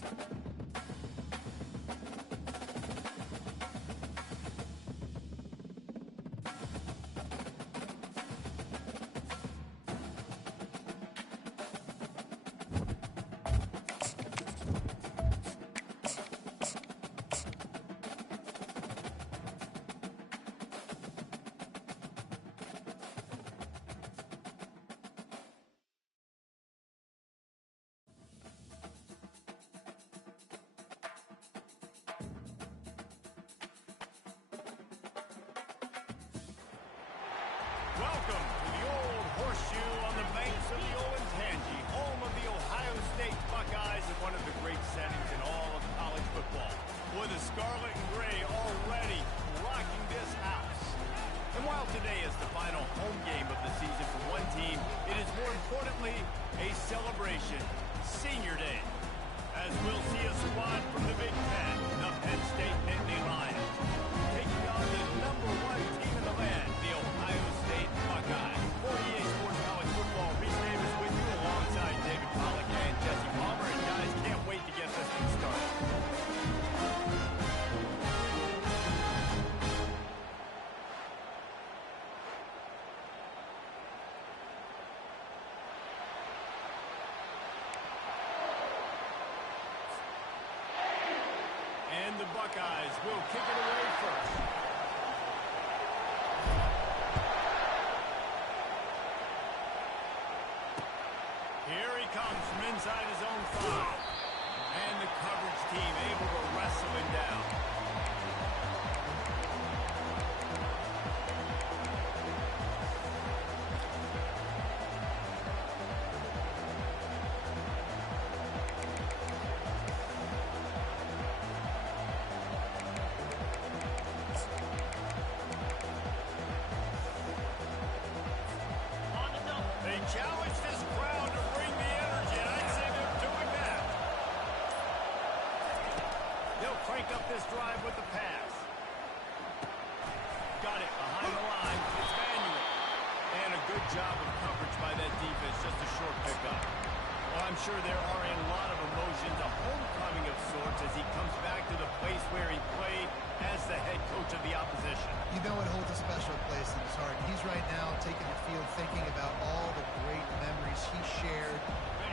Welcome to the old horseshoe on the banks of the old Ncaa, home of the Ohio State Buckeyes and one of the great settings in all of college football. With the scarlet and gray already rocking this house. And while today is the final home game of the season for one team, it is more importantly a celebration, Senior Day. As we'll see a squad from the Big Ten, the Penn State Nittany Lions, taking on the #1 team in the land, the Ohio State Buckeyes. 48 Sports College Football, Reese Davis with you alongside David Pollack and Jesse Palmer. And guys, can't wait to get this thing started. And the Buckeyes will kick it away first. Here he comes from inside his own 5. And the coverage team able to wrestle him down. They challenged this crowd to bring the energy, and I'd say they're doing that. They'll crank up this drive with the pass. Got it behind the line. It's Manuel. And a good job of coverage by that defense, just a short pickup. Well, I'm sure there are a lot of emotions, a homecoming of sorts as he comes back to the place where he played as the head coach of the opposition. You know it holds a special place in his heart. He's right now taking the field thinking about all the great memories he shared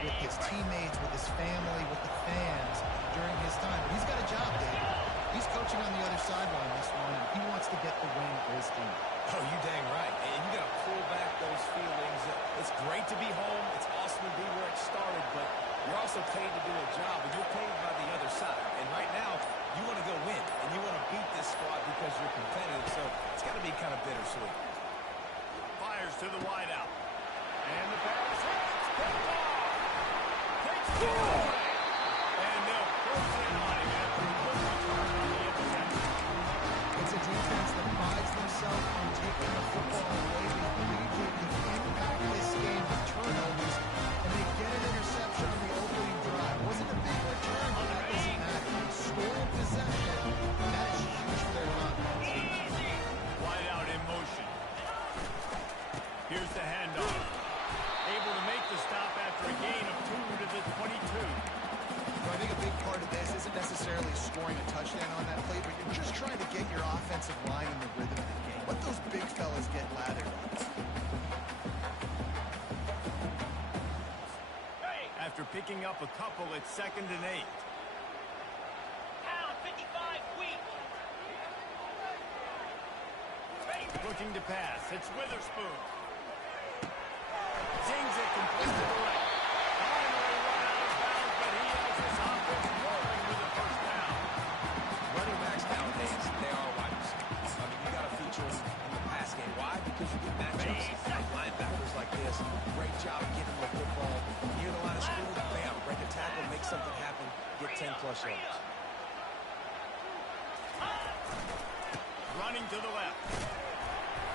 with his teammates, with his family, with the fans during his time. But he's got a job, Dave. He's coaching on the other sideline this one, and he wants to get the win for his team. Oh, you dang right. And you got to pull back those feelings. It's great to be home. It's awesome to be where it started, but you're also paid to do a job, and you're paid by the other side. And right now, you want to go win, and you want to beat this squad because you're competitive, so it's got to be kind of bittersweet. Fires to the wideout. And the pass hits. Picked off. Takes it away. And they'll close in on him after a good return on the interception. It's a defense that prides themselves on taking the football away. They believe they can impact this game with turnovers, and they get an interception on the opening drive. Wasn't a big return, but that doesn't matter. Scoring possession, that is huge for their offense. Wideout in motion. Here's the handoff. Able to make the stop after a gain of 2 to the 22. So I think a big part of this isn't necessarily scoring a touchdown on that play, but you're just trying to get your offensive line in the rhythm of the game. Let those big fellas get lathered up. After picking up a couple, it's 2nd and 8. Down 55, weak. Looking to pass. It's Witherspoon. Zings it complete to the right. Finally run out of bounds, but he has his offense rolling with a first down. Running backs nowadays, they are wide receivers. I mean, you got to feature them in the pass game. Why? Because you get matchups like linebackers like this. Great job of getting the football near the line of scrimmage. Bam, break a tackle, make something happen, get 10-plus yards. Running to the left.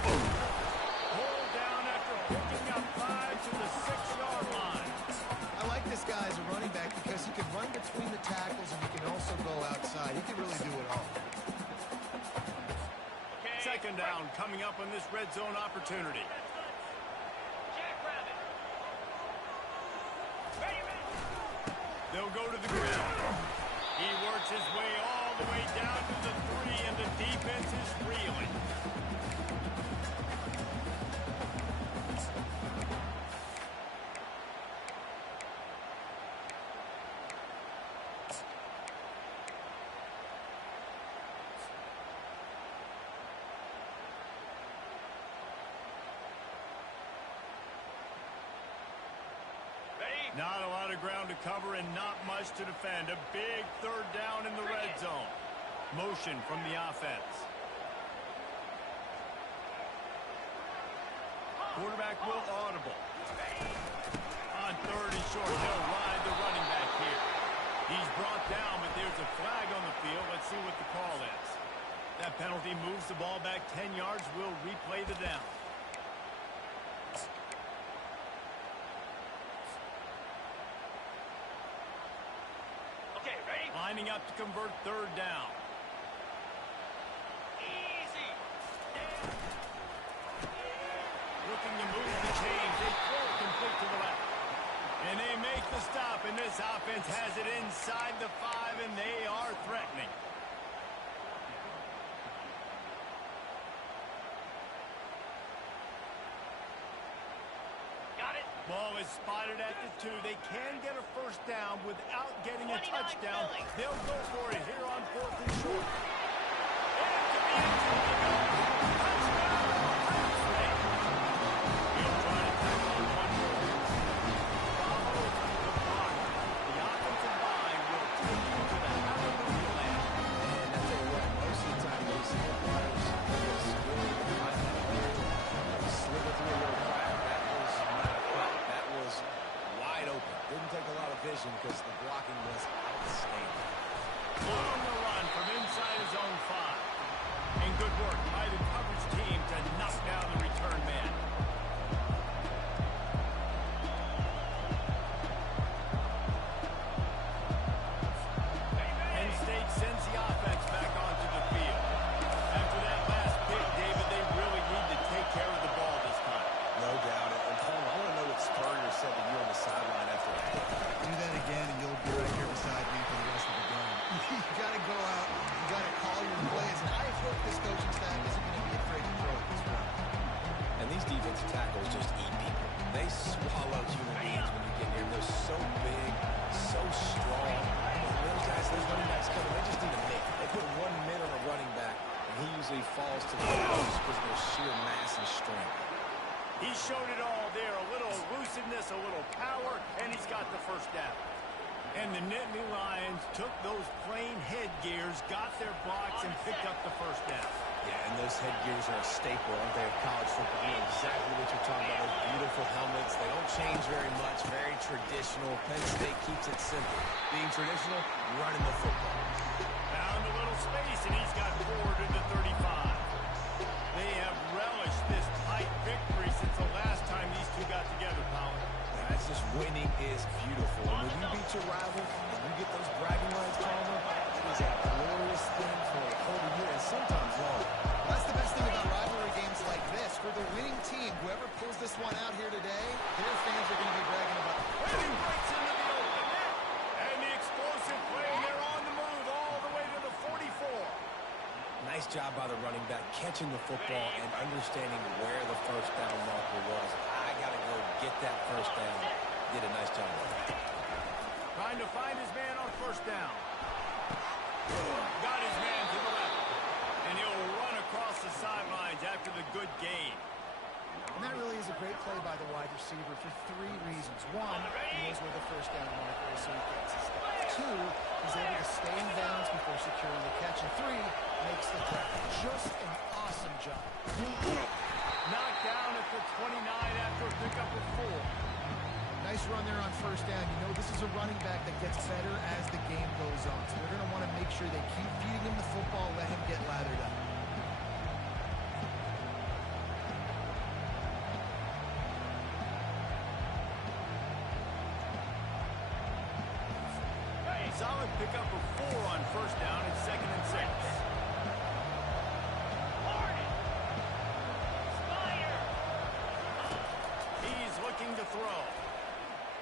Pulled down after picking up 5 to the 6-yard line. I like this guy as a running back because he can run between the tackles and he can also go outside. He can really do it all. 2nd down coming up on this red zone opportunity. They'll go to the ground. his way all the way down to the 3, and the defense is reeling. Not a lot of ground to cover and not much to defend. A big third down in the red zone. Motion from the offense. Quarterback will audible. On 3rd and short, they'll ride the running back here. He's brought down, but there's a flag on the field. Let's see what the call is. That penalty moves the ball back 10 yards. We'll replay the down. Lining up to convert 3rd down. Easy. Looking to move the chains. They throw it complete to the left. And they make the stop, and this offense has it inside the 5, and they are threatening. Ball is spotted at the 2. They can get a first down without getting a touchdown. They'll go for it here on 4th and short. And to the end zone they go. Touchdown, Ohio State. He'll try to tackle on 1 more. Follow the block. The offensive line will take you to the hallelujah land. And I tell you what, most of the time you see the players scoring behind that player, slither through a little crack. That was wide open. Didn't take a lot of vision because the blocking was outstanding. On the run from inside his own 5. And good work by the coverage team to knock down the return man. Penn State sends the offense back onto the field. After that last pick, David, they really need to take care of the ball this time. No doubt. And Paul, I want to know what Spurrier said to you on the sideline after that. Do that again, and you'll be right here beside me for the rest of the game. You got to go out. You got to call your plays. And I hope this coaching staff isn't going to be afraid to throw at this point. And these defensive tackles just eat people. They swallow human beings when you get near them. They're so big, so strong. And those guys, those running backs coming, they just need a mitt. They put 1 mitt on a running back, and he usually falls to the ground just because of their sheer mass and strength. He showed it all there. A little elusiveness, a little power, and he's got the first down. And the Nittany Lions took those plain headgears, got their blocks, and picked up the first down. Yeah, and those headgears are a staple, aren't they, of college football? You know exactly what you're talking about. Those beautiful helmets. They don't change very much. Very traditional. Penn State keeps it simple. Being traditional, running the football. Found a little space, and he's got forward to the 35. They have relished this tight victory since the last time these two got together, Colin. That's just winning is beautiful. And when you beat your rival and you get those bragging rights, Palmer, it is a glorious thing for a whole year and sometimes longer. That's the best thing about rivalry games like this. For the winning team, whoever pulls this one out here today, their fans are going to be bragging about it. And he breaks into the open. And the explosive play, and they're on the move all the way to the 44. Nice job by the running back, catching the football and understanding where the first down marker was. I got to go get that first down. Did a nice job of that. Trying to find his man on first down. Got his man to the left. And he'll run across the sidelines after the good gain. And that really is a great play by the wide receiver for 3 reasons. 1, he knows where the first down marker is, so he gets his step. 2, he's able to stay in bounds before securing the catch. And 3, makes the tackle. Just an awesome job. Knocked down at the 29 after a pickup of 4. Nice run there on first down. You know this is a running back that gets better as the game goes on. So they're going to want to make sure they keep feeding him the football, let him get lathered up. Solid pickup of 4 on first down and 2nd and 6. He's looking to throw.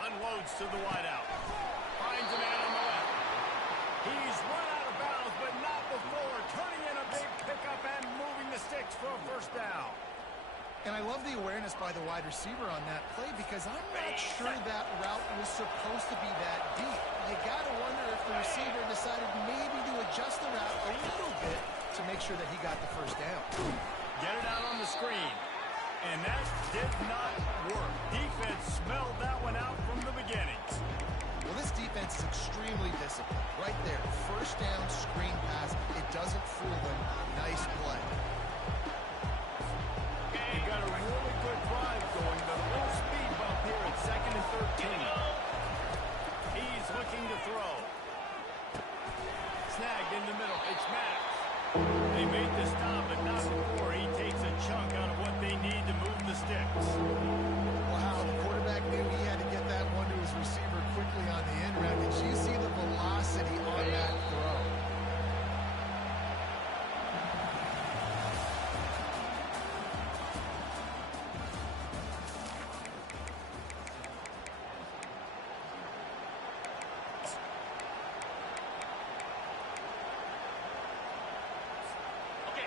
Unloads to the wideout. Finds a man on the left. He's run out of before, turning in a big pickup and moving the sticks for a first down. And I love the awareness by the wide receiver on that play because I'm not sure that route was supposed to be that deep. You got to wonder if the receiver decided maybe to adjust the route a little bit to make sure that he got the first down. Get it out on the screen. And that did not work. Defense smelled that one out from the beginning. Well, this defense is extremely disciplined. Right there, first down, screen pass. It doesn't fool them. Nice play. They've got a really good drive going, but a little speed bump here at 2nd and 13. He's looking to throw. Snagged in the middle. It's Max. They made the stop, but not before he takes a chunk out of what they need to move the sticks. Wow, the quarterback knew he had to get that one to his receiver quickly on the end route. Did you see the velocity on that throw?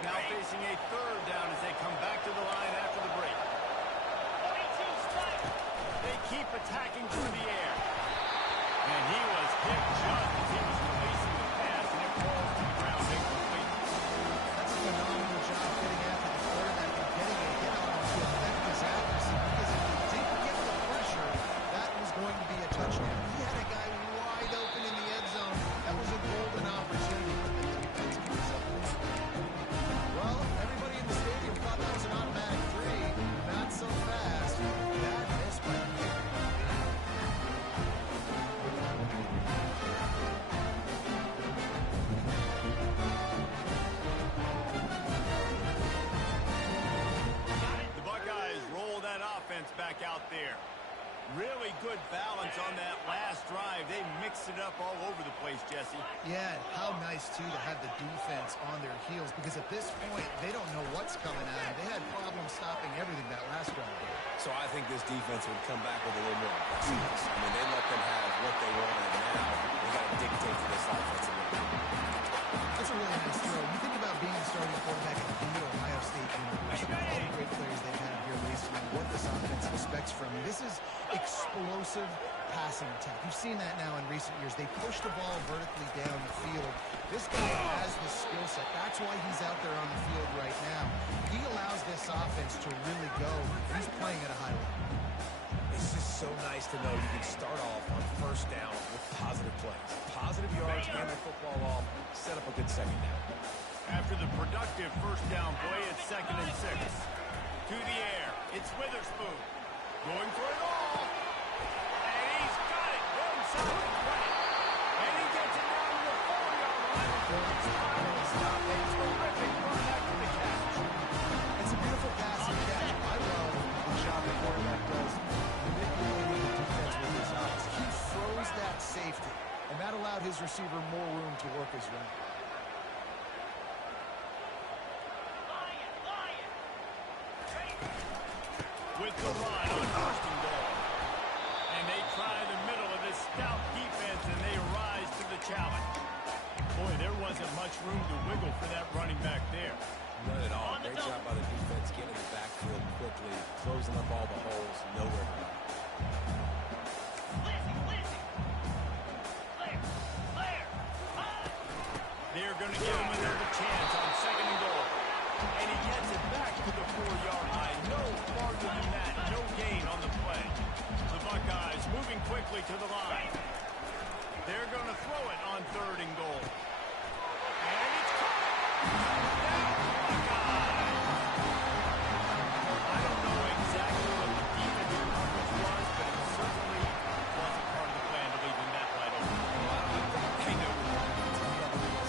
Now facing a third down as they come back to the line after the break. They keep attacking through the air. And he was hit just as he was releasing the pass, and it falls to the ground incomplete. That's a phenomenal job getting after the quarterback and getting a hit on him to affect his accuracy because if he didn't get the pressure, that was going to be a touchdown. He had a guy wide open in the end zone. That was a golden opportunity for the defense to use up. Well, everybody in the stadium thought that was an automatic three. Not so fast. Bad miss by the kicker. The Buckeyes roll that offense back out there. Really good balance on that last drive. They mixed it up all over the place, Jesse. Yeah, how nice, too, to have the defense on their heels because at this point, they don't know what's coming at them. They had problems stopping everything that last drive. So I think this defense would come back with a little more aggressiveness. I mean, they let them have what they wanted. Now they got to dictate to this offense a little bit. That's a really nice throw. You think about being the starting quarterback at the Ohio State University, all the great players they've had here recently, what this offense expects from you. This is explosive passing attack. You've seen that now in recent years. They push the ball vertically down the field. This guy has the skill set. That's why he's out there on the field right now. He allows this offense to really go. He's playing at a high level. It's just so nice to know you can start off on first down with positive plays. Positive yards, hand the football off, set up a good second down. After the productive first down play, it's 2nd and 6. To the air, it's Witherspoon. Going for it all. And he's got it. One side of the and he gets it down to the 4-yard line. It's finally stopped. A terrific run after the catch. It's a beautiful pass and catch. I love the job the quarterback does manipulating the defense with his eyes. He froze that safety, and that allowed his receiver more room to work his route. With the run on 1st and goal. And they try the middle of this stout defense, and they rise to the challenge. Boy, there wasn't much room to wiggle for that running back there. None at all. Great job by the defense getting in the backfield quickly, closing up all the holes, nowhere to go. They're going to give him another chance on 2nd and goal. And he gets it back to the 4-yard line. No farther than that. No gain on the play. The Buckeyes moving quickly to the line. They're going to throw it on 3rd and goal. And it's caught. Down Buckeyes. I don't know exactly what the defensive coverage was, but it certainly wasn't part of the plan to leave him that wide open. They know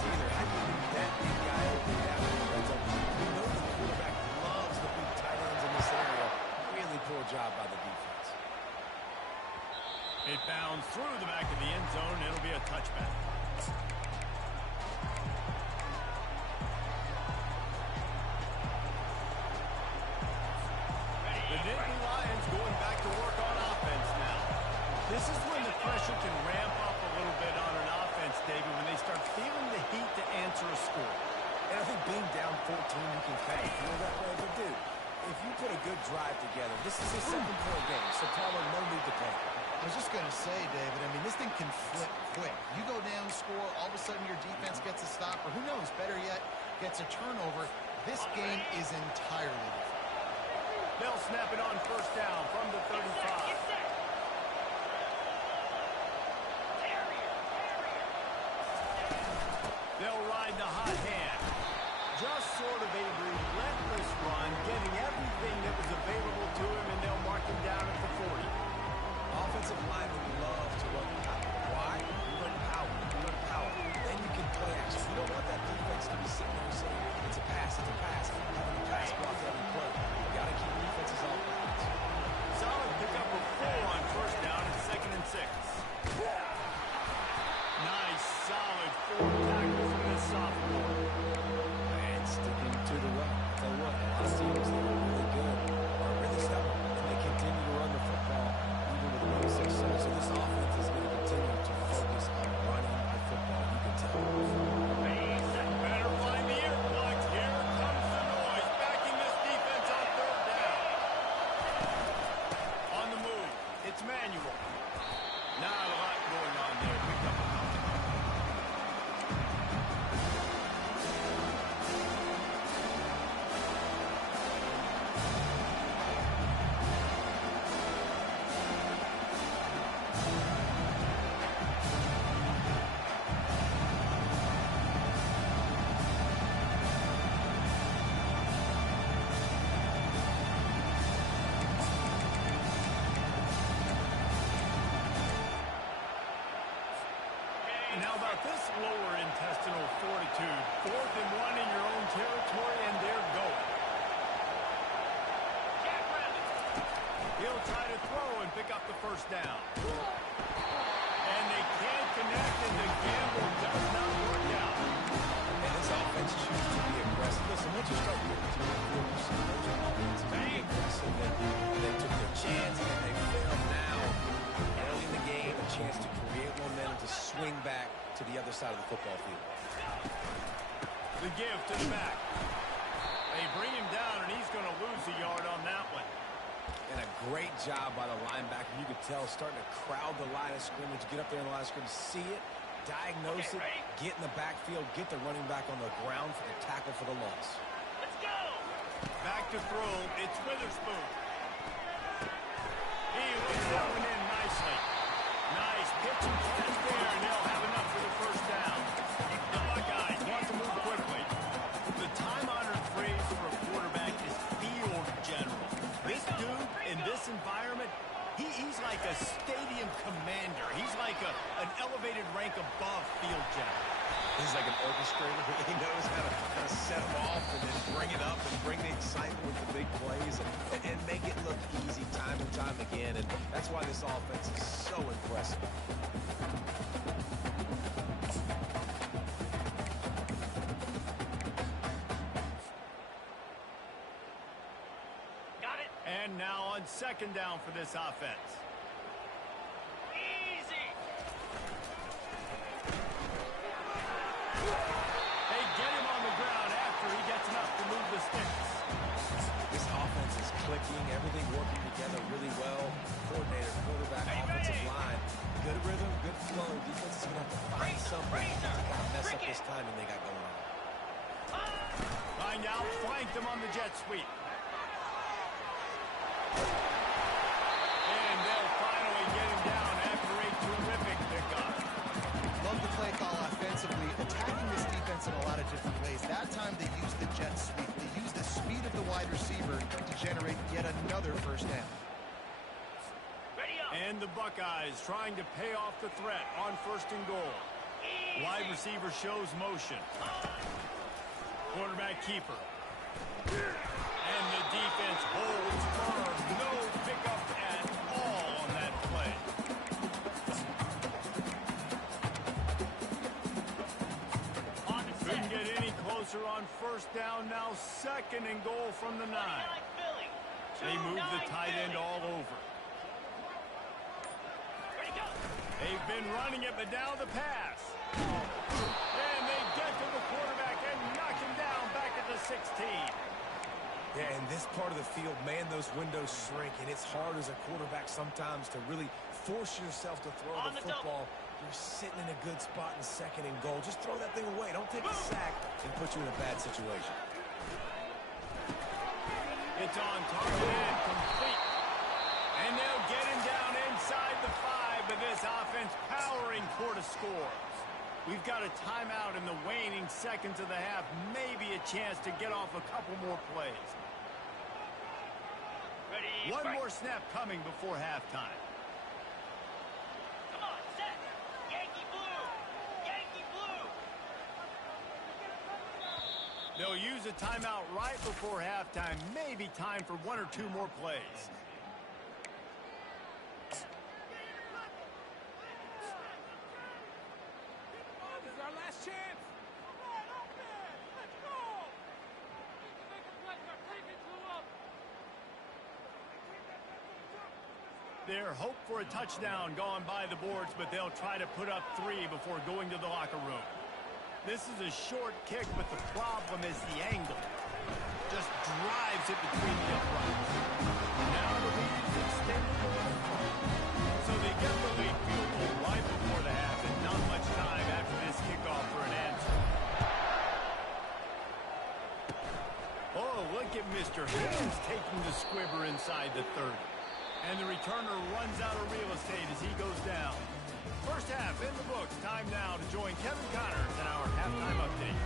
either. How do you leave that big guy open down in the red zone? We know the quarterback loves the big tight ends in this area. Really poor job by the defense. It bounds through the back of the end zone. It'll be a touchback. The Nittany Lions going back to work on offense now. This is when the pressure can ramp up a little bit on an offense, David, when they start feeling the heat to answer answer a score. And I think being down 14, you can kind of feel that way. But, dude, if you put a good drive together, this is a 7-point game, so Palmer, no need to panic. I was just going to say, David, I mean, this thing can flip quick. You go down, score, all of a sudden your defense gets a stop, or who knows, better yet, gets a turnover. This game is entirely different. They'll snap it on first down from the 35. They'll ride the hot hand. Just sort of a relentless run, getting everything that was available to him, and they'll mark him down at the 40. Offensive linemen love to run power. Why? You run power. You run power. Then you can play action. You don't want that defense to be sitting there saying, it's a pass, it's a pass. Having a pass block every play. You got to keep defenses off balance. Solid pickup of 4 on first down and 2nd and 6. Nice, solid 4 tackles from this sophomore. And sticking to the run. I'll tell you what, a lot of teams that are really good are really stubborn, and they continue to run the football even with winning success. So this offense is going to continue to focus on running the football. You can tell. Better find the earplugs. Here comes the noise, backing this defense on 3rd down. On the move, it's Manuel. Not a lot going on there. Picked up a couple. And how about this lower intestinal fortitude? 4th and 1 in your own territory, and they're going. He'll try to throw and pick up the first down. And they can't connect, and the gamble does not work out. And this offense chooses to be aggressive. Listen, once you start getting to the field, you see those offenses be aggressive, and they took their chance, and they failed now. Early in the game, a chance to create momentum to swing back to the other side of the football field. The give to the back. They bring him down, and he's going to lose a yard on that one. And a great job by the linebacker. You could tell starting to crowd the line of scrimmage, get up there in the line of scrimmage, see it, diagnose it, get in the backfield, get the running back on the ground for the tackle for the loss. Let's go! Back to throw. It's Witherspoon. He looks that one in nicely. Nice pitch and catch there, and they'll have enough for the first down. The Buckeyes want to move quickly. The time-honored phrase for a quarterback is field general. This dude, in this environment, he's like a stadium commander. He's like an elevated rank above field general. He's like an orchestrator. He knows how to set them off and then bring it up and bring the excitement with the big plays and make it look easy time and time again. And that's why this offense is so impressive. Got it. And now on 2nd down for this offense. Easy. They get him on the ground after he gets enough to move the sticks. This offense is clicking, everything working together really well. Coordinator, quarterback, offensive line. Good rhythm, good flow. Defense is going to have to find something to kind of mess up this timing they got going on. Find out, flanked him on the jet sweep. And they'll finally get him down after a terrific pickup. Love the play call offensively, attacking this defense in a lot of different ways. That time they used the jet sweep. They used the speed of the wide receiver to generate yet another first down. Ready up. And the Buckeyes trying to pay off the threat on 1st and goal. Wide receiver shows motion. Quarterback keeper. And the defense holds firm. No pickup at all on that play. Couldn't get any closer on 1st down. Now 2nd and goal from the 9. They move the tight end all over. They've been running it, but now the pass. And they get to the quarterback. Yeah, in this part of the field, man, those windows shrink, and it's hard as a quarterback sometimes to really force yourself to throw the football. You're sitting in a good spot in second and goal. Just throw that thing away. Don't take a sack and put you in a bad situation. It's on target and complete. And they'll get him down inside the 5, but this offense powering toward a score. We've got a timeout in the waning seconds of the half. Maybe a chance to get off a couple more plays. Ready, One fight. more snap coming before halftime. Come on, set. Yankee blue. Yankee blue. They'll use a timeout right before halftime. Maybe time for 1 or 2 more plays. This is our last chance. Their hope for a touchdown gone by the boards, but they'll try to put up 3 before going to the locker room. This is a short kick, but the problem is the angle. Just drives it between the uprights. Now the lead is extended to 1. So they get the lead field goal right before the half, and not much time after this kickoff for an answer. Oh, look at Mr. Higgins taking the squibber inside the 30. And the returner runs out of real estate as he goes down. First half in the books. Time now to join Kevin Connors in our halftime update.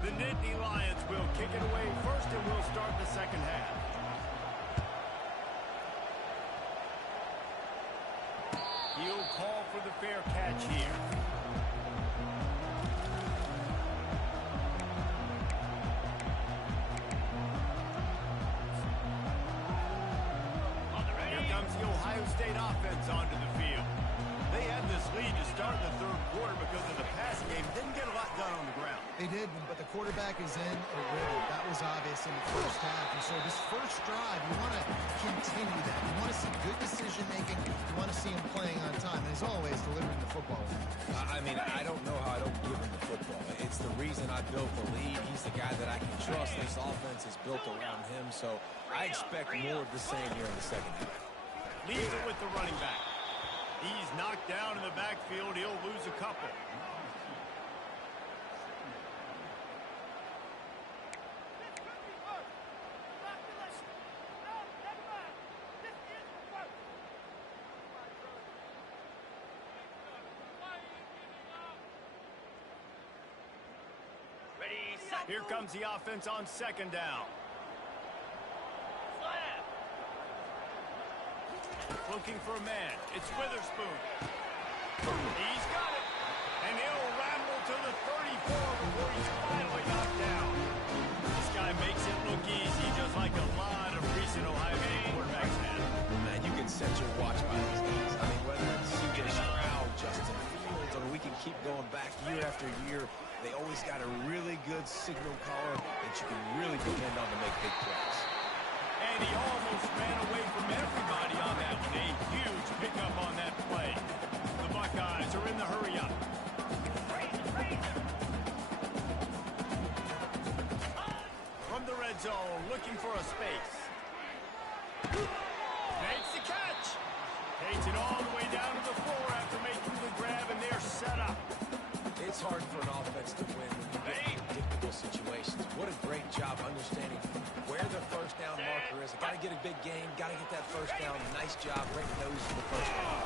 The Nittany Lions will kick it away first, and we'll start the second half. He'll call for the fair catch here. Ohio State offense onto the field. They had this lead to start the third quarter because of the passing game. Didn't get a lot done on the ground. They did, but the quarterback is in a rhythm. That was obvious in the first half. And so this first drive, you want to continue that. You want to see good decision-making. You want to see him playing on time. And as always, delivering the football. I mean, I don't know how I don't give him the football. It's the reason I built the lead. He's the guy that I can trust. This offense is built around him, so I expect more of the same here in the second half. Leaves it with the running back. He's knocked down in the backfield. He'll lose a couple. Ready, set. Here comes the offense on second down. Slam. Looking for a man. It's Witherspoon. He's got it. And he'll ramble to the 34 before he's finally knocked down. This guy makes it look easy, just like a lot of recent Ohio State quarterbacks have. Man, you can set your watch by these guys. I mean, whether it's C.J. Stroud, Justin Fields, I mean, we can keep going back year after year. They always got a really good signal caller that you can really depend on to make big plays. And he almost ran away from everybody on that one. A huge pickup on that play. The Buckeyes are in the hurry-up. From the red zone, looking for a space. Makes the catch. Takes it all the way down to the floor after making the grab, and they're set up. It's hard for an offense to win when you get in predictable situations. What a great job understanding where the first down marker is. Got to get a big game. Got to get that first down. Nice job. Great nose for the first down.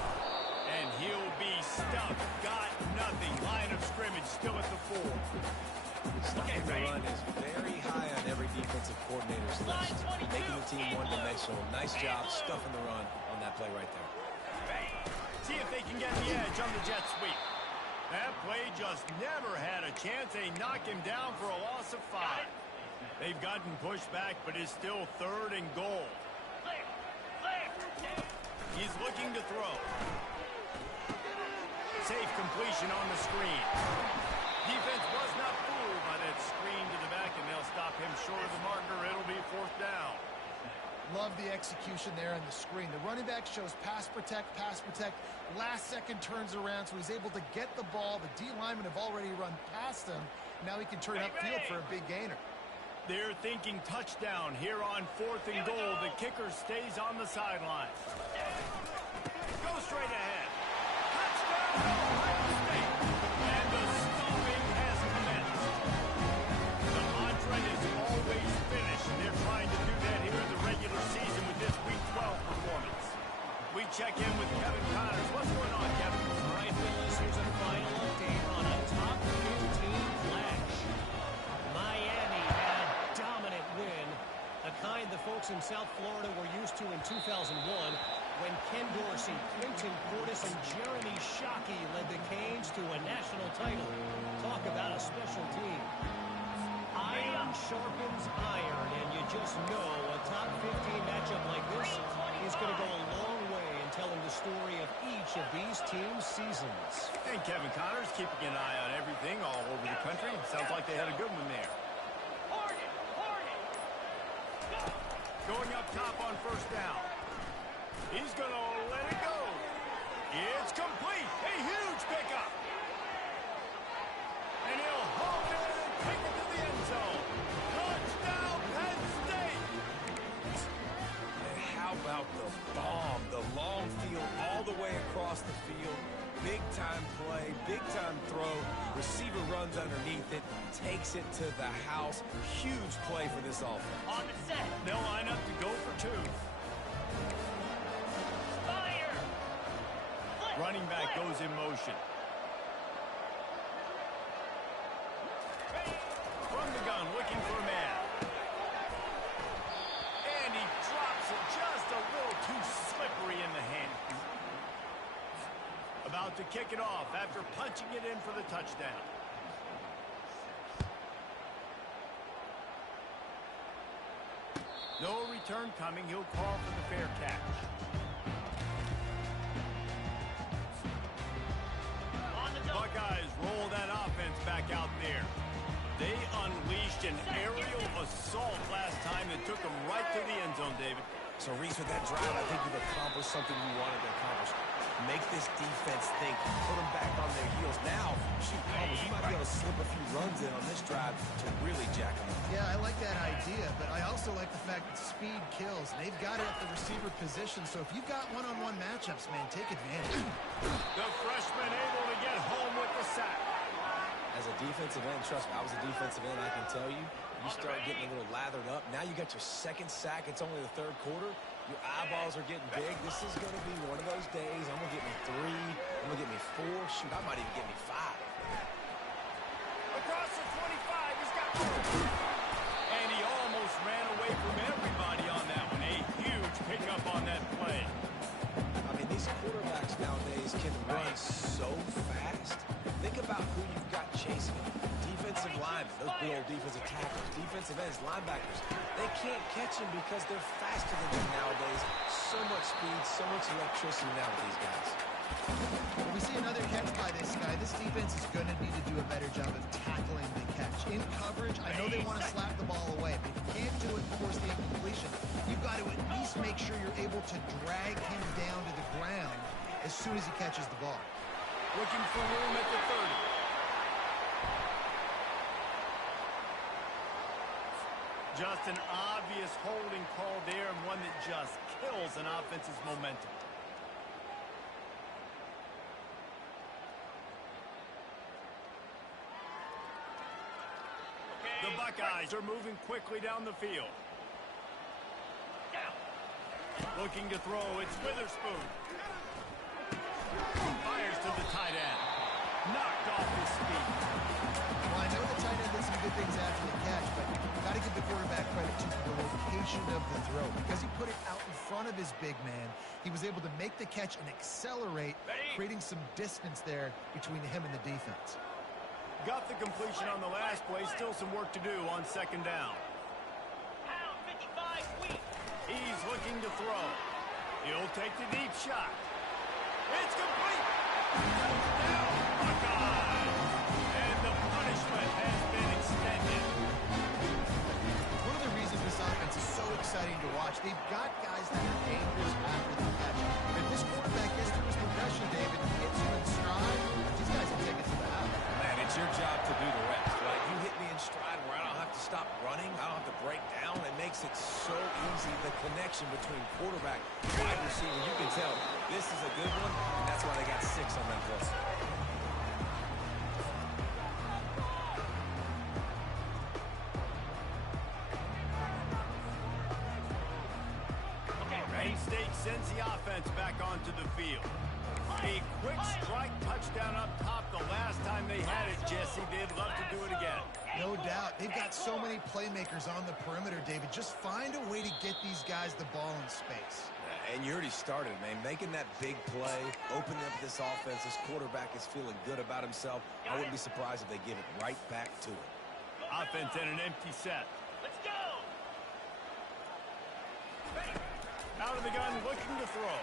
And he'll be stuffed. Got nothing. Line of scrimmage still at the 4. Stuffing the run is very high on every defensive coordinator's list. Making the team one-dimensional. Nice job stuffing the run on that play right there. See if they can get the edge on the jet sweep. That play just never had a chance. They knock him down for a loss of 5. They've gotten pushed back, but it's still 3rd and goal. He's looking to throw. Safe completion on the screen. Defense was not fooled by that screen to the back, and they'll stop him short of the marker. It'll be 4th down. Love the execution there on the screen. The running back shows pass protect, last second turns around, so he's able to get the ball. The D linemen have already run past him, Now he can turn upfield for a big gainer. They're thinking touchdown here on 4th and goal. The kicker stays on the sideline. Go straight ahead. Touchdown, Ohio State. And the stomping has commenced. The mantra is always finish. They're trying to do that here in the regular season with this Week 12 performance. We check in with Kevin Connors. What's going on, Kevin? All right, fellas, here's a final update on a top 15 clash. Miami had a dominant win, the kind the folks in South Florida were used to in 2001 when Ken Dorsey, Clinton Portis, and Jeremy Shockey led the Canes to a national title. Talk about a special team. Iron sharpens iron, and you just know a top 15 matchup like this is going to go a long way in telling the story of each of these teams' seasons. And Kevin Connors keeping an eye on everything all over the country. Sounds like they had a good one there. Going up top on 1st down. He's going to let it go. It's complete. A huge pickup. And he'll hold it and take it to the end zone. Touchdown, Penn State. And how about the bomb? The long field all the way across the field. Big-time play, big-time throw. Receiver runs underneath it, takes it to the house. Huge play for this offense. On the set. They'll line up to go for 2. Fire. Running back goes in motion. From the gun, looking for a man. And he drops it just a little too slippery in the hand. About to kick it off after punching it in for the touchdown. No return coming. He'll call for the fair catch. Buckeyes roll that offense back out there. They unleashed an aerial assault last time that took them right to the end zone, David. So, Reese, with that drive, I think you've accomplished something you wanted to accomplish. Make this defense think. Put them back on their heels. Now, shoot, you might be able to slip a few runs in on this drive to really jack them up. Yeah, I like that idea, but I also like the fact that speed kills. They've got it at the receiver position, so if you've got one-on-one matchups, man, take advantage. The freshman able to get home with the sack. As a defensive end, trust me, I was a defensive end, I can tell you, you start getting a little lathered up. Now you got your 2nd sack. It's only the 3rd quarter. Your eyeballs are getting big. This is going to be one of those days. I'm going to get me 3. I'm going to get me 4. Shoot, I might even get me 5. Across the 25, he's got 4. And he almost ran away from everybody on that one. A huge pickup on that play. I mean, these quarterbacks nowadays can run so fast. Think about who you've got chasing them. Defensive linemen, those big old defensive tackles, defensive ends, linebackers. They can't catch them because they're faster than them nowadays. So much speed, so much electricity now with these guys. When we see another catch by this guy, this defense is going to need to do a better job of tackling the catch. In coverage, I know they want to slap the ball away, but if you can't do it and force the incompletion, you've got to at least make sure you're able to drag him down to the ground as soon as he catches the ball. Looking for room at the 30. Just an obvious holding call there, and one that just kills an offense's momentum. The Buckeyes are moving quickly down the field. Looking to throw, it's Witherspoon. Fires to the tight end. Knocked off his feet. Well, I know the tight end did some good things after the catch, but you've got to give the quarterback credit to the location of the throw. Because he put it out in front of his big man, he was able to make the catch and accelerate, creating some distance there between him and the defense. Got the completion on the last play. Still some work to do on 2nd down. Pound 55 weak. He's looking to throw. He'll take the deep shot. It's complete. Touchdown, Buckeyes. And the punishment has been extended. One of the reasons this offense is so exciting to watch, they've got guys that are dangerous after the catch. If this quarterback gets through his progression, David, hits you in stride, these guys will take it to the house. Man, it's your job to do the rest, right? You connection between quarterback and wide receiver. You can tell this is a good one, and that's why they got 6 on that play. Penn State sends the offense back onto the field. A quick strike touchdown up top the last time they had it, Jesse. They'd love to do it again. No doubt. They've got so many playmakers on the perimeter, David. Just find a way to get these guys the ball in space. And you already started, man. Making that big play, opening up this offense. This quarterback is feeling good about himself. I wouldn't be surprised if they give it right back to him. Offense and an empty set. Let's go. Out of the gun, looking to throw.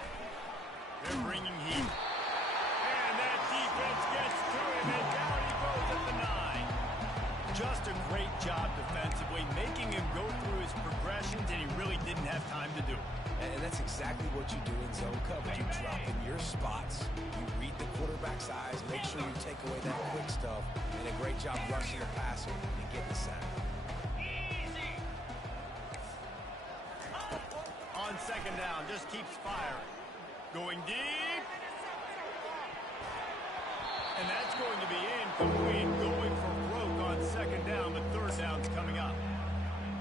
They're bringing heat. And that defense gets to him, and down he goes at the 9. Just a great job defensively, making him go through his progressions, and he really didn't have time to do it. And that's exactly what you do in zone coverage. You drop in your spots, you read the quarterback's eyes, make sure you take away that quick stuff, and a great job rushing the passer and getting the sack. Easy. On second down, just keeps firing. Going deep. And that's going to be incomplete. Going for broke on second down, but third down's coming up.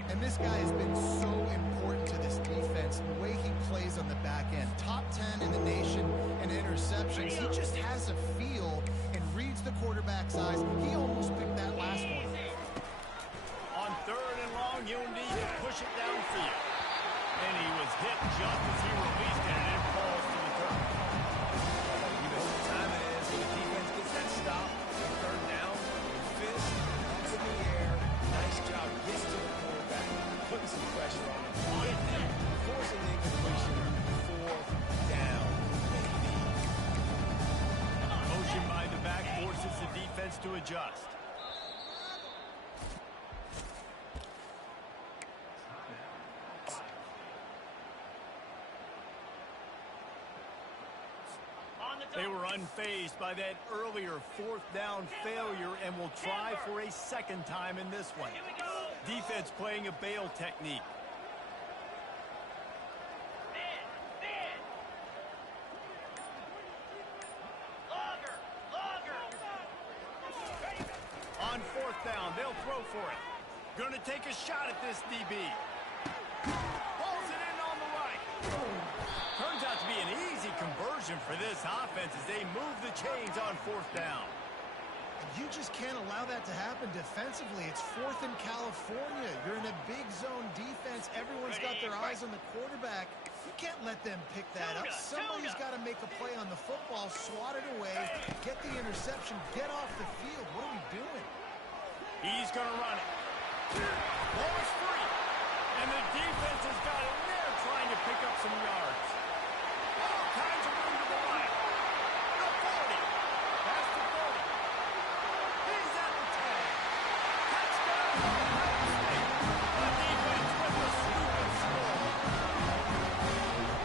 And this guy has been so important to this defense, the way he plays on the back end. Top 10 in the nation in interceptions. He just has a feel and reads the quarterback's eyes. He almost picked that last one. On third and long, he'll need to push it downfield. And he was hit just as he released it, and it falls to the turf. You know what time it is. The defense gets that stop. Third down, fist up in the air. Nice job. Gets to the quarterback, putting some pressure on him. Forcing the incompletion. 4th down, baby. Motion by the back forces the defense to adjust. They were unfazed by that earlier 4th down failure and will try for a second time in this one. Defense playing a bail technique. Man. Longer. On 4th down, they'll throw for it. Gonna take a shot at this DB. Pulls it in on the right. Turns out to be an easy conversion for this offense as they move the chains on 4th down. You just can't allow that to happen defensively. It's 4th in California. You're in a big zone defense. Everyone's got their eyes on the quarterback. You can't let them pick that up. Somebody's got to make a play on the football, swat it away, get the interception, get off the field. What are we doing? He's going to run it. Ball is free. And the defense has got it there trying to pick up some yards. All kinds of room to the right. The 40. Past the 40. He's at the 10. Touchdown, Ohio State. The defense with the scoop and score.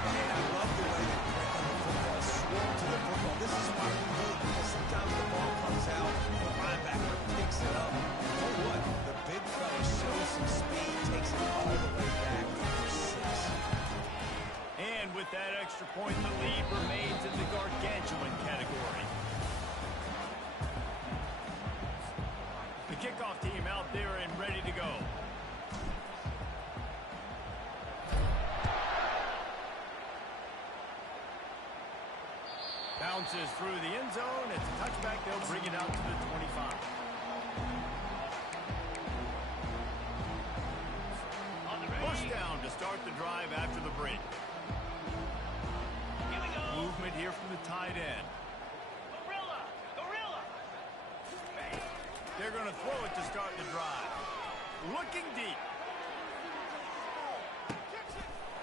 And I love the way they break on the football, swarm to the football. This is why we do it, because sometimes the ball comes out, the linebacker picks it up. Tell you what, the big fella shows some speed, takes it all the way back for 6. And with that extra point, the lead remains in the gargantuan category. The kickoff team out there and ready to go. Bounces through the end zone. It's a touchback. They'll bring it out to the 25. Push down to start the drive after the break. Here we go. Movement here from the tight end. Gorilla. They're going to throw it to start the drive. Looking deep.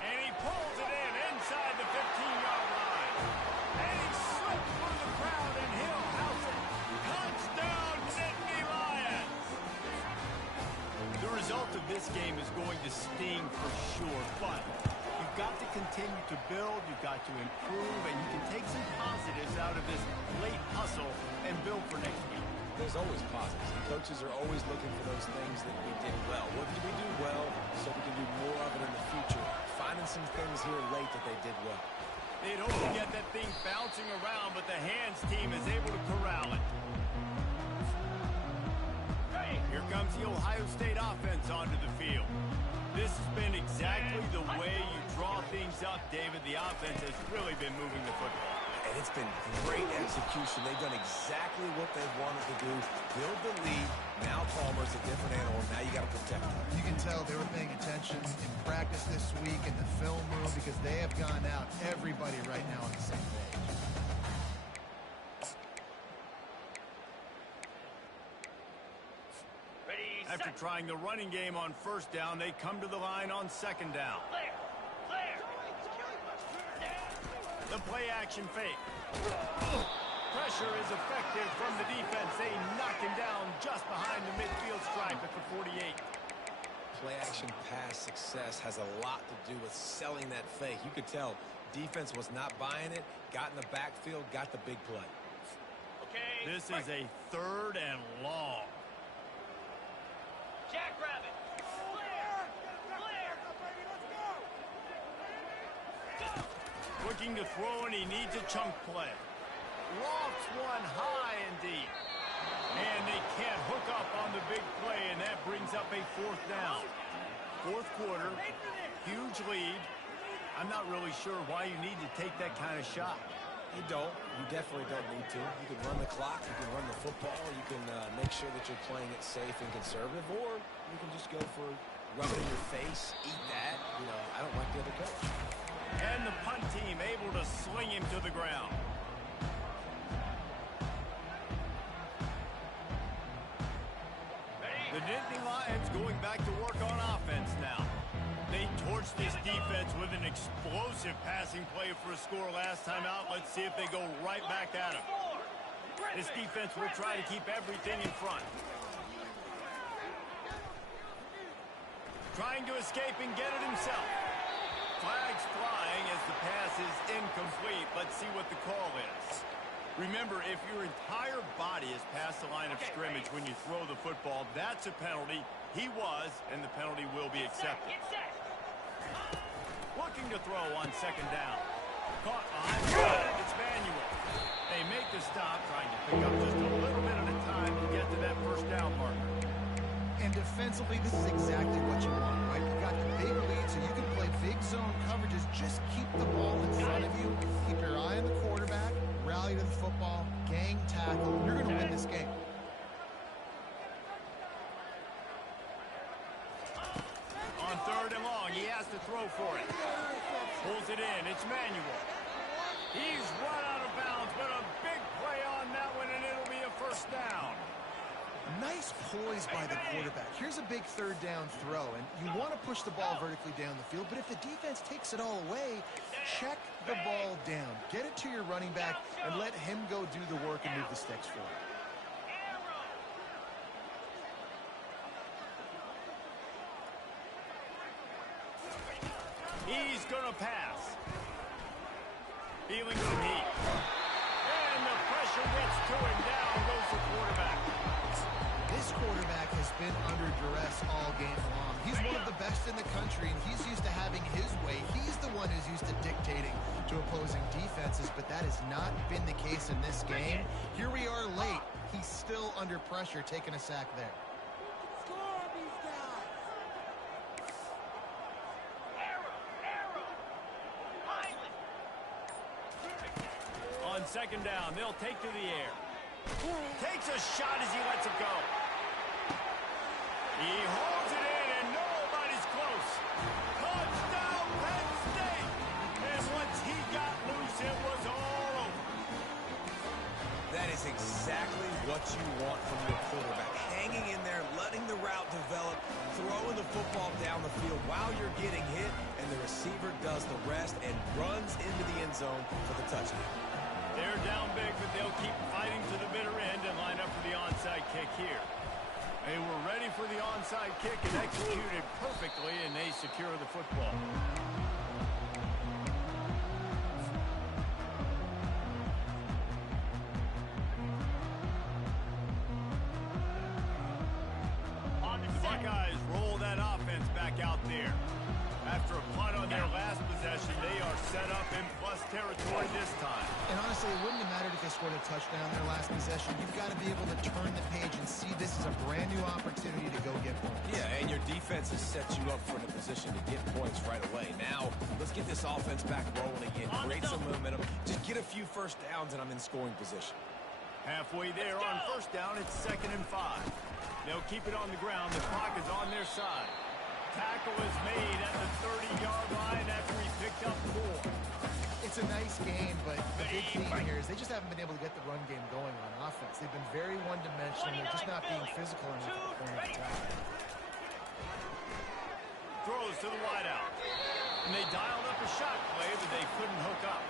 And he pulls it in inside the 15-yard line. And he slips through the crowd, and he'll house it. Touchdown, Nittany Lions! The result of this game is going to sting for sure, but you've got to continue to build, you've got to improve, and you can take some positives out of this late hustle and build for next week. There's always positives. The coaches are always looking for those things that we did well. What did we do well so we can do more of it in the future? Find finding some things here late that they did well. They'd hope to get that thing bouncing around, but the hands team is able to corral it. Here comes the Ohio State offense onto the field. This has been exactly the way you draw things up, David. The offense has really been moving the football. And it's been great execution. They've done exactly what they wanted to do. Build the lead. Now Palmer's a different animal. Now you got to protect him. You can tell they were paying attention in practice this week in the film room because they have gone out, everybody right now on the same page. Ready, After set. trying the running game on first down, they come to the line on second down. Clear. Clear. The play action fake. Pressure is effective from the defense. They knock him down just behind the midfield stripe at the 48. Play action pass success has a lot to do with selling that fake. You could tell defense was not buying it, got in the backfield, got the big play. Okay. This is a 3rd and long. Jackrabbit. Clear. Clear. Looking to throw, and he needs a chunk play. Lofts one high and deep. And they can't hook up on the big play, and that brings up a 4th down. 4th quarter, huge lead. I'm not really sure why you need to take that kind of shot. You don't. You definitely don't need to. You can run the clock. You can run the football. You can make sure that you're playing it safe and conservative, or you can just go for rub it in your face, eat that. You know, I don't like the other coach. And the punt team able to sling him to the ground. The Nittany Lions going back to work on offense now. They torched this defense with an explosive passing play for a score last time out. Let's see if they go right back at him. This defense will try to keep everything in front. Trying to escape and get it himself. Flags flying as the pass is incomplete. Let's see what the call is. Remember, if your entire body is past the line of scrimmage when you throw the football, that's a penalty. He was, and the penalty will be accepted. Get set. Looking to throw on second down. Caught behind. It's manual. They make the stop, trying to pick up just a little bit at a time to get to that first down marker. And defensively, this is exactly what you want, right? You got the big lead, so you can play big zone coverages. Just keep the ball in front of you. Keep your eye on the quarterback. Rally to the football. Gang tackle. You're going to win this game. On 3rd and long, he has to throw for it. Pulls it in. It's manual. He's run out of bounds, but a big play on that one, and it'll be a first down. Nice poise by the quarterback. Here's a big 3rd down throw, and you want to push the ball vertically down the field, but if the defense takes it all away, check the ball down. Get it to your running back and let him go do the work and move the sticks forward. He's going to pass. Feeling some heat. And the pressure gets to him. Down goes the quarterback. This quarterback has been under duress all game long. He's one of the best in the country, and he's used to having his way. He's the one who's used to dictating to opposing defenses, but that has not been the case in this game. Here we are late. He's still under pressure, taking a sack there. On second down, they'll take to the air. Takes a shot as he lets it go. He holds it in, and nobody's close. Touchdown, Penn State! And once he got loose, it was all over. That is exactly what you want from your quarterback. Hanging in there, letting the route develop, throwing the football down the field while you're getting hit, and the receiver does the rest and runs into the end zone for the touchdown. They're down big, but they'll keep fighting to the bitter end and line up for the onside kick here. They were ready for the onside kick and executed perfectly, and they secure the football. The Buckeyes roll that offense back out there. After a punt on their last possession, they are set up in plus territory this time. And honestly, it wouldn't have mattered if they scored a touchdown their last possession. You've got to be able to turn the page and see this is a brand new opportunity to go get points. Yeah, and your defense has set you up for a position to get points right away. Now, let's get this offense back rolling again. Create some momentum. Just get a few first downs, and I'm in scoring position. Halfway there on first down, it's 2nd and 5. They'll keep it on the ground. The clock is on their side. Tackle is made at the 30-yard line after he picked up 4. It's a nice game, but the big theme here is they just haven't been able to get the run game going on offense. They've been very one-dimensional. They're just not being physical enough at the point of attack. Throws to the wideout. And they dialed up a shot play, but they couldn't hook up.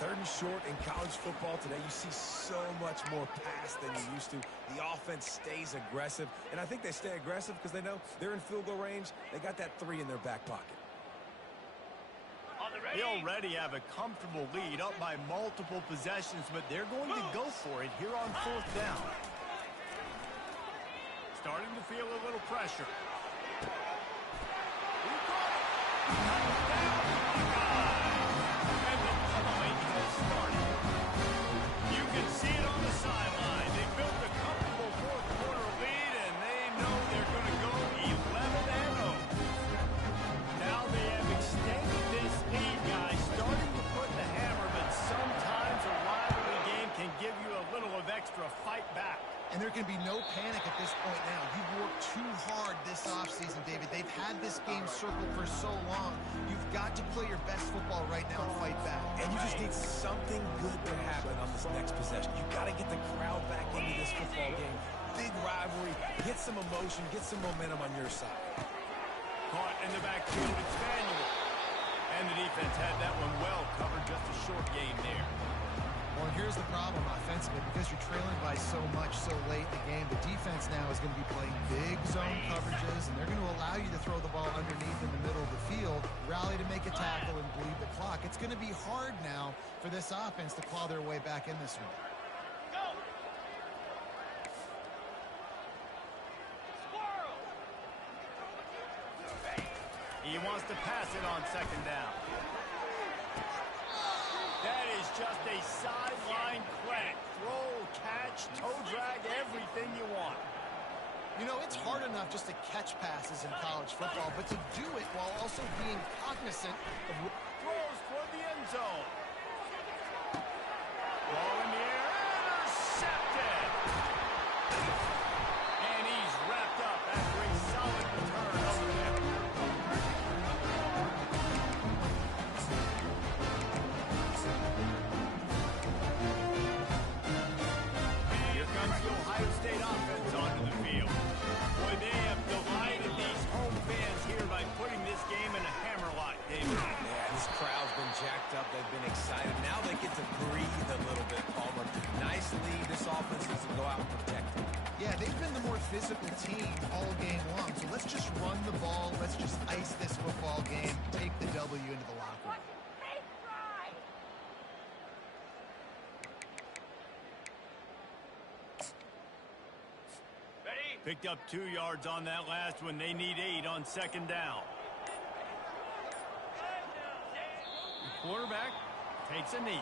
3rd and short in college football today. You see so much more pass than you used to. The offense stays aggressive, and I think they stay aggressive because they know they're in field goal range. They got that 3 in their back pocket. They already have a comfortable lead up by multiple possessions, but they're going to go for it here on 4th down. Starting to feel a little pressure. And the pummeling has started. You can see it on the sideline. They built a comfortable 4th quarter lead, and they know they're going to go 11-0. Now they have extended this lead, guys, starting to put the hammer, but sometimes a rivalry game can give you a little of extra fight back. And there can be no panic at this point now. You've worked too hard this offseason, David. They've had this game circled for so long. You've got to play your best football right now and fight back. And you just need something good to happen on this next possession. You've got to get the crowd back into this football game. Big rivalry. Get some emotion. Get some momentum on your side. Caught in the backfield, it's Manuel. And the defense had that one well covered. Just a short game there. Well, here's the problem offensively. Because you're trailing by so much so late in the game, the defense now is going to be playing big zone coverages, and they're going to allow you to throw the ball underneath in the middle of the field, rally to make a tackle, and bleed the clock. It's going to be hard now for this offense to claw their way back in this one. He wants to pass it on 2nd down. That is just a sideline crack. Throw, catch, toe drag, everything you want. You know, it's hard enough just to catch passes in college football, but to do it while also being cognizant of... Throws toward the end zone. Ball in the air, intercepted. And he's wrapped up after a solid return over there. Here comes the Ohio State offense onto the field. Boy, they have delighted these home fans here by putting this game in a hammerlock, David. Yeah, this crowd's been jacked up. They've been excited. Now they get to breathe a little bit, Palmer. Nice lead. This offense needs to go out and protect it. Yeah, they've been the more physical team all game long, so let's just run the ball. Let's just ice this football game, take the W into the locker room. Picked up 2 yards on that last one. They need 8 on 2nd down. The quarterback takes a knee.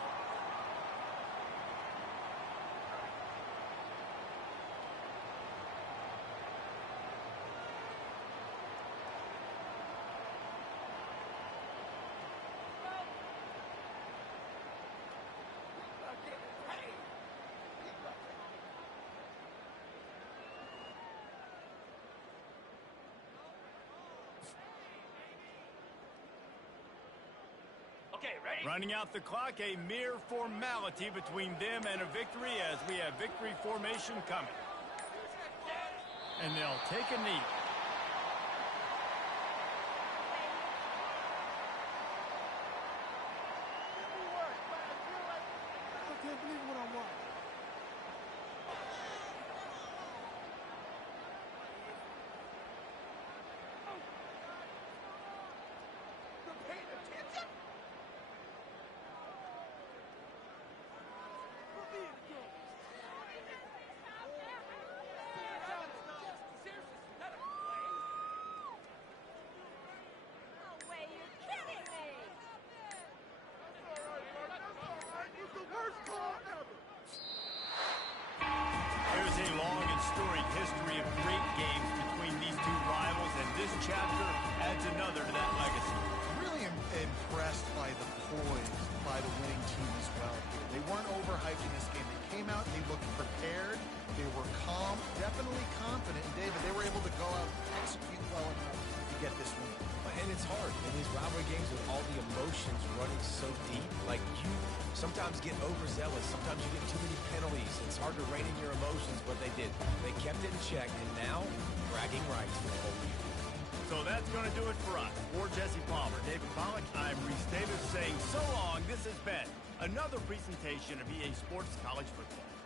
Okay, ready? Running out the clock, a mere formality between them and a victory as we have victory formation coming. And they'll take a knee. I can't believe what I'm watching. adds another to that legacy. Really impressed by the poise by the winning team as well. They weren't overhyped in this game. They came out, they looked prepared, they were calm, definitely confident. And David, they were able to go out and execute well enough to get this win. And it's hard in these rivalry games with all the emotions running so deep. Like, you sometimes get overzealous. Sometimes you get too many penalties. It's hard to rein in your emotions, but they did. They kept it in check, and now bragging rights for the whole year. So that's going to do it for us. For Jesse Palmer, David Pollack, I'm Reese Davis saying so long. This has been another presentation of EA Sports College Football.